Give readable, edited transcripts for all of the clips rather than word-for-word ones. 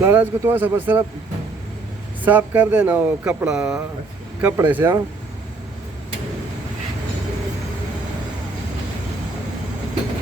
नाराज को थोड़ा सा बस सिर्फ साफ कर देना वो कपड़ा, कपड़े से। हाँ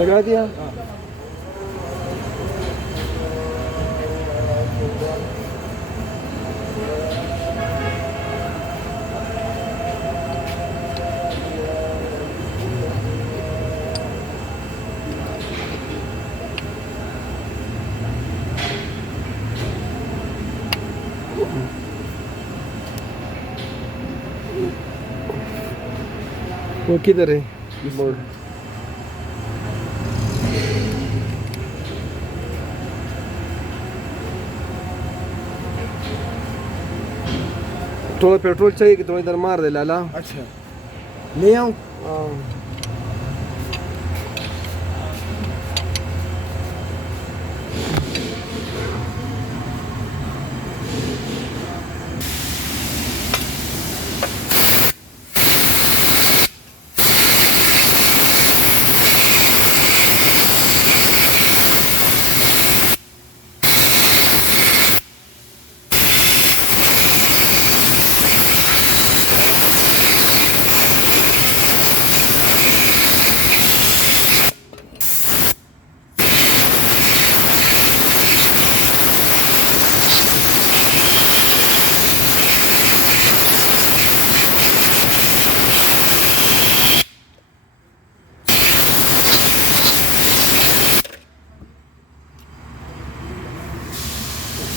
लगा दिया। वो किधर है बोर्ड? थोड़ा पेट्रोल चाहिए कि थोड़ा इधर मार दे लाला। अच्छा ले आऊं?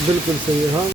बिल्कुल सही है। हाँ